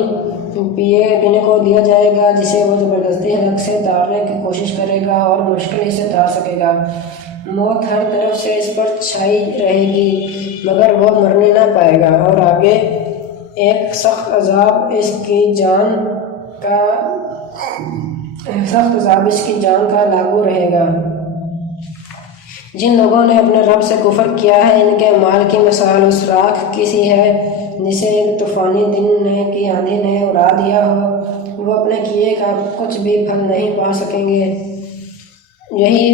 پینے کو دیا جائے گا جسے وہ زبردستی حلق سے تارنے کی کوشش کرے گا اور مشکل ہی سے تار سکے گا۔ موت ہر طرف سے اس پر چھائی رہے گی مگر وہ مرنے نہ پائے گا، اور آگے ایک سخت عذاب اس کی جان کا لاگو رہے گا۔ جن لوگوں نے اپنے رب سے کفر کیا ہے ان کے اعمال کی مثال اس راکھ کی سی ہے جسے ایک طوفانی دن کی آندھی نے اڑا دیا ہو۔ وہ اپنے کیے کا کچھ بھی پھل نہیں پا سکیں گے۔ یہی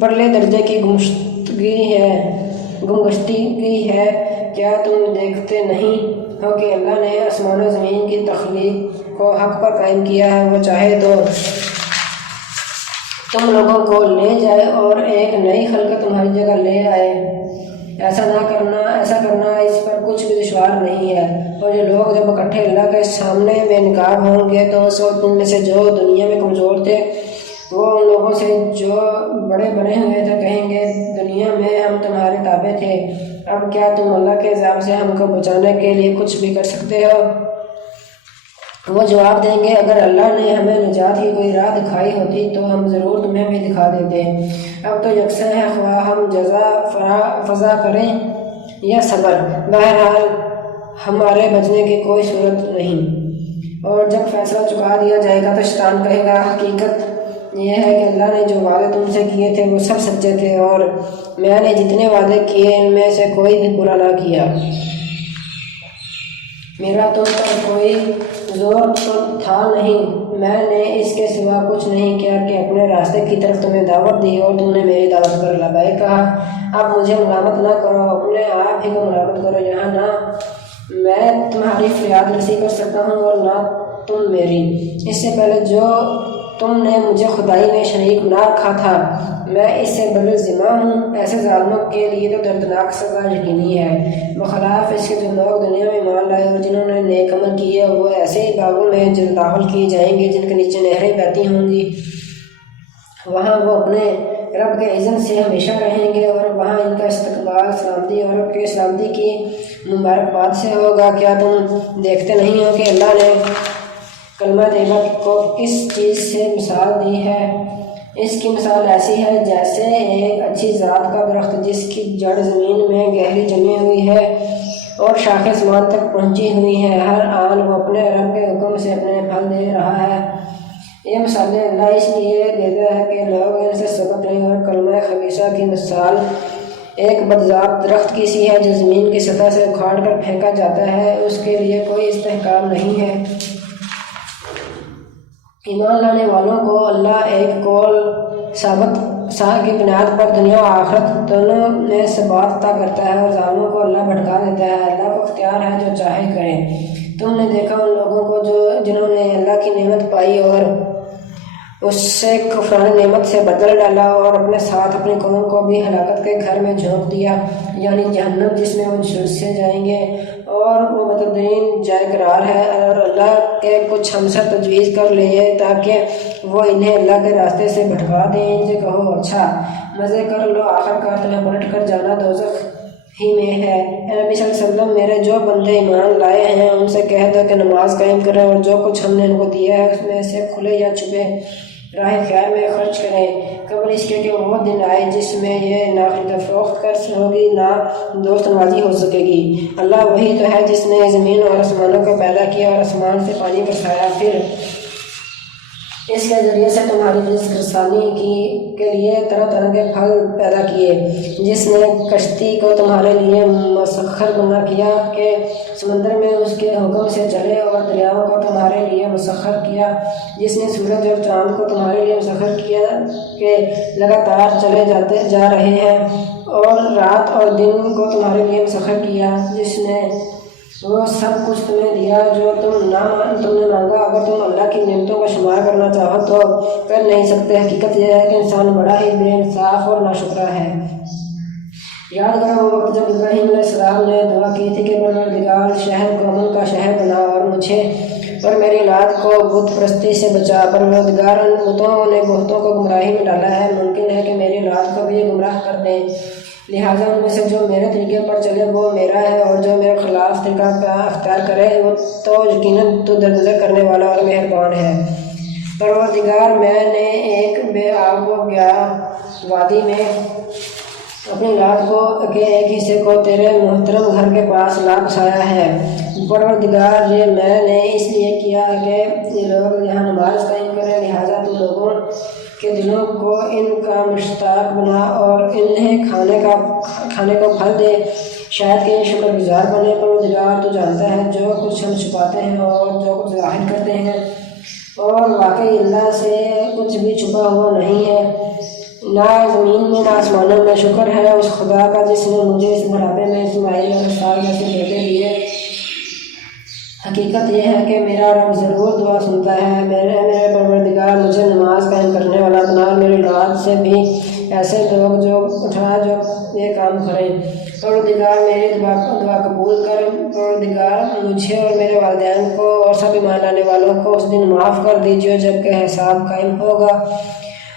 پرلے درجے کی گمگشتگی ہے۔ کیا تم دیکھتے نہیں ہو کہ اللہ نے آسمان و زمین کی تخلیق کو حق پر قائم کیا ہے؟ وہ چاہے تو تم لوگوں کو لے جائے اور ایک نئی خلقت تمہاری جگہ لے آئے۔ ایسا کرنا اس پر کچھ بھی دشوار نہیں ہے۔ اور یہ لوگ جب اکٹھے اللہ کے سامنے بے نقاب ہوں گے تو اس وقت ان میں سے جو دنیا میں کمزور تھے وہ ان لوگوں سے جو بڑے بنے ہوئے تھے کہیں گے دنیا میں ہم تمہارے تابع تھے، اب کیا تم اللہ کے عذاب سے ہم کو بچانے کے لیے کچھ بھی کر سکتے ہو؟ وہ جواب دیں گے اگر اللہ نے ہمیں نجات کی کوئی راہ دکھائی ہوتی تو ہم ضرور تمہیں بھی دکھا دیتے۔ اب تو یکساں ہے خواہ ہم جزا فضا کریں یا صبر، بہرحال ہمارے بچنے کی کوئی صورت نہیں۔ اور جب فیصلہ چکا دیا جائے گا تو شیطان کہے گا حقیقت یہ ہے کہ اللہ نے جو وعدے تم سے کیے تھے وہ سب سچے تھے اور میں نے جتنے وعدے کیے ان میں سے کوئی بھی پورا نہ کیا۔ میرا تم پر کوئی زور تو تھا نہیں، میں نے اس کے سوا کچھ نہیں کیا کہ اپنے راستے کی طرف تمہیں دعوت دی اور تم نے میری دعوت پر لبیک کہا۔ اب مجھے ملامت نہ کرو، اپنے آپ ہی کو ملامت کرو، یہاں نہ میں تمہاری فریاد رسی کر سکتا ہوں اور نہ تم میری۔ اس سے پہلے جو تم نے مجھے خدائی میں شریک بنا رکھا تھا میں اس سے بر ذمہ ہوں۔ ایسے ظالموں کے لیے تو دردناک سزا یقینی ہے۔ بخلاف اس کے جو لوگ دنیا میں ایمان لائے اور جنہوں نے نیک عمل کیے وہ ایسے ہی باغوں میں داخل کیے جائیں گے جن کے نیچے نہریں بہتی ہوں گی، وہاں وہ اپنے رب کے اذن سے ہمیشہ رہیں گے اور وہاں ان کا استقبال سلامتی اور رب کے سلامتی کی مبارکباد سے ہوگا۔ کیا تم دیکھتے نہیں ہو کہ اللہ نے کلمہ طیبہ کو کس چیز سے مثال دی ہے؟ اس کی مثال ایسی ہے جیسے ایک اچھی ذات کا درخت جس کی جڑ زمین میں گہری جمی ہوئی ہے اور شاخیں آسمان تک پہنچی ہوئی ہیں، ہر آن وہ اپنے رب کے حکم سے اپنے پھل دے رہا ہے۔ یہ مثالیں اللہ اس لیے دیتا ہے کہ لوگ ان سے سبق لیں، اور کلمہ خبیثہ کی مثال ایک بدذات درخت کی سی ہے جو زمین کی سطح سے اکھاڑ کر پھینکا جاتا ہے، اس کے لیے کوئی استحکام نہیں ہے۔ ایمان لانے والوں کو اللہ ایک قول ثابت کی بنیاد پر دنیا و آخرت دونوں میں ثبات عطا کرتا ہے اور ظالموں کو اللہ بھٹکا دیتا ہے۔ اللہ کو اختیار ہے جو چاہے کرے۔ تم نے دیکھا ان لوگوں کو جنہوں نے اللہ کی نعمت پائی اور اس سے کفران نعمت سے بدل ڈالا اور اپنے ساتھ اپنی قوم کو بھی ہلاکت کے گھر میں جھونک دیا، یعنی جہنم جس میں وہ جھلسے جائیں گے اور وہ بدترین جائے قرار ہے۔ اور اللہ کے کچھ ہمسر تجویز کر لیے تاکہ وہ انہیں اللہ کے راستے سے بھٹکا دیں۔ ان سے کہو اچھا مزے کر لو، آخر کار تمہیں پلٹ کر جانا دوزخ ہی میں ہے۔ اے نبی صلی اللہ علیہ وسلم میرے جو بندے ایمان لائے ہیں ان سے کہہ دو کہ نماز قائم کریں اور جو کچھ ہم نے ان کو دیا ہے اس میں سے کھلے یا چھپے راہ خیر میں خرچ کریں، قبل اس کے کہ وہ دن آئے جس میں یہ نہ خرید فروخت کر ہوگی نہ دوست نوازی ہو سکے گی۔ اللہ وہی تو ہے جس نے زمین اور آسمانوں کو پیدا کیا اور آسمان سے پانی برسایا، پھر اس کے ذریعے سے تمہاری رزق رسانی کے لیے طرح طرح کے پھل پیدا کیے، جس نے کشتی کو تمہارے لیے مسخر بنا کیا کہ سمندر میں اس کے حکم سے چلے، اور دریاؤں کو تمہارے لیے مسخر کیا، جس نے سورج اور چاند کو تمہارے لیے مسخر کیا کہ لگاتار چلے جا رہے ہیں، اور رات اور دن کو تمہارے لیے مسخر کیا، جس نے وہ سب کچھ تمہیں دیا جو تم نے مانگا۔ اگر تم اللہ کی نعمتوں کا شمار کرنا چاہو تو کر نہیں سکتے۔ حقیقت یہ ہے کہ انسان بڑا ہی بے انصاف اور ناشکرا ہے۔ یاد کرو وہ وقت جب ابراہیم علیہ السلام نے دعا کی تھی کہ پروردگار شہر کو امن کا شہر بنا اور مجھے اور میری اولاد کو بت پرستی سے بچا۔ پروردگار ان بتوں نے بہتوں کو گمراہی میں ڈالا ہے، ممکن ہے کہ میری اولاد کو بھی گمراہ کر دیں، لہٰذا ان میں سے جو میرے طریقے پر چلے وہ میرا ہے، اور جو میرے خلاف طریقہ اختیار کرے وہ تو یقیناً تو درگزر کرنے والا اور مہربان ہے۔ پروردگار میں نے ایک بے آب و گیا وادی میں اپنی اولاد کو کے ایک حصے کو تیرے محترم گھر کے پاس لا بسایا ہے۔ پروردگار یہ میں نے اس لیے کیا کہ یہ لوگ یہاں نماز قائم کریں، لہٰذا تو لوگوں کے دلوں کو ان کا مشتاق بنا اور انہیں کھانے کو پھل دے، شاید کہ یہ شکر گزار بنے۔ پروردگار تو جانتا ہے جو کچھ ہم چھپاتے ہیں اور جو کچھ ظاہر کرتے ہیں، اور واقعی اللہ سے کچھ بھی چھپا ہوا نہیں ہے، نہ زمین میں نہ آسمانوں میں۔ شکر ہے اس خدا کا جس نے مجھے اس بڑھاپے میں اسماعیل اور اسحاق جیسے بیٹے دیے۔ حقیقت یہ ہے کہ میرا رب ضرور دعا سنتا ہے۔ میرے پروردگار مجھے نماز قائم کرنے والا بنا اور میری اولاد سے بھی ایسے لوگ جو یہ کام کریں۔ پروردگار میری دعا قبول کر۔ پروردگار مجھے اور میرے والدین کو اور سب ایمان لانے والوں کو اس دن معاف کر دیجیے جب کہ حساب قائم ہوگا۔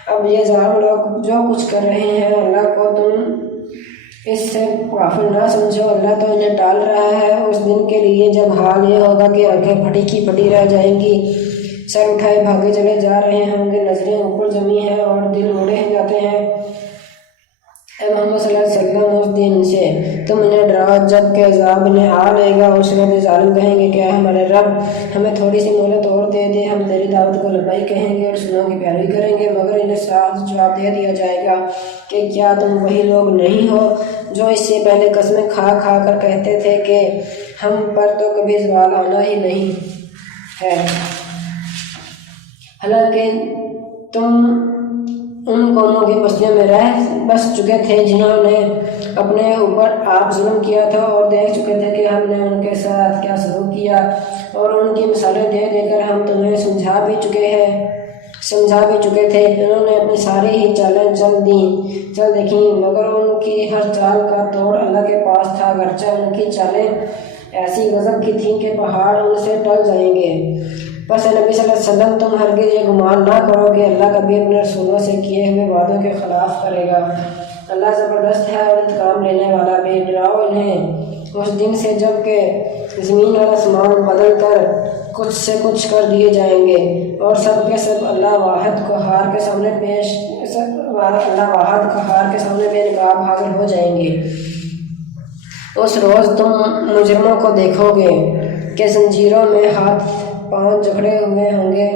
اب یہ ظالم لوگ جو کچھ کر رہے ہیں اللہ کو تم اس سے غافل نہ سمجھو، اللہ تو انہیں ڈال رہا ہے اس دن کے لیے جب حال یہ ہوگا کہ آنکھیں پھٹی کی پھٹی رہ جائیں گی، سر اٹھائے بھاگے چلے جا رہے ہوں گے، نظریں اوپر جمی ہیں اور دل اڑے جاتے ہیں۔ اے محمد صلی اللہ علیہ وسلم اس دن سے تم انہیں ڈراؤ جب کہ عذاب انہیں آ لے گا۔ اس وقت ظالم کہیں گے کہ اے ہمارے رب ہمیں تھوڑی سی مہلت اور دے دے، ہم تیری دعوت کو لبیک کہیں گے اور سنوں کی پیروی کریں گے، مگر انہیں صاف جواب دے دیا جائے گا کہ کیا تم وہی لوگ نہیں ہو جو اس سے پہلے قسمیں کھا کھا کر کہتے تھے کہ ہم پر تو کبھی زوال آنا ہی نہیں ہے، حالانکہ تم ان قوموں کی بستیوں میں رہ بس چکے تھے جنہوں نے اپنے اوپر آپ ظلم کیا تھا اور دیکھ چکے تھے کہ ہم نے ان کے ساتھ کیا سلوک کیا، اور ان کی مثالیں دے دے کر ہم تمہیں سمجھا بھی چکے تھے۔ انہوں نے اپنی ساری ہی چالیں چل دیکھیں، مگر ان کی ہر چال کا توڑ اللہ کے پاس تھا، گرچہ ان کی چالیں ایسی غضب کی تھیں کہ پہاڑ ان سے ٹل جائیں گے۔ بس نبی صلی اللہ علیہ وسلم تم ہرگز یہ گمان نہ کرو کہ اللہ کبھی اپنے رسولوں سے کیے ہوئے وعدوں کے خلاف کرے گا، اللہ زبردست ہے اور انتقام لینے والا بھی۔ ڈراؤ انہیں اس دن سے جب کہ زمین اور آسمان بدل کر کچھ سے کچھ کر دیے جائیں گے اور سب کے سب اللہ واحد قہار کے سامنے بے نقاب حاضر ہو جائیں گے۔ اس روز تم مجرموں کو دیکھو گے کہ زنجیروں میں ہاتھ پاؤں جکڑے ہوئے ہوں گے،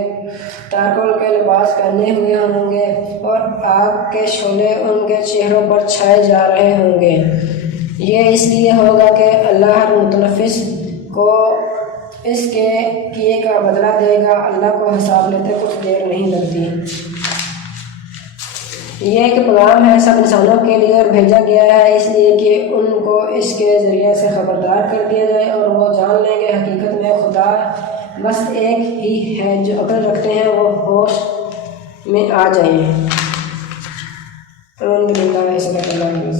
تارکل کے لباس پہنے ہوئے ہوں گے اور آگ کے شعلے ان کے چہروں پر چھائے جا رہے ہوں گے۔ یہ اس لیے ہوگا کہ اللہ ہر متنفس کو اس کے کیے کا بدلہ دے گا، اللہ کو حساب لیتے کچھ دیر نہیں لگتی۔ یہ ایک پیغام ہے سب انسانوں کے لیے اور بھیجا گیا ہے اس لیے کہ ان کو اس کے ذریعے سے خبردار کر دیا جائے اور وہ جان لیں کہ حقیقت میں خدا بس ایک ہی ہے، جو عقل رکھتے ہیں وہ ہوش میں آ جائیں۔ الحمدللہ، صدق اللہ۔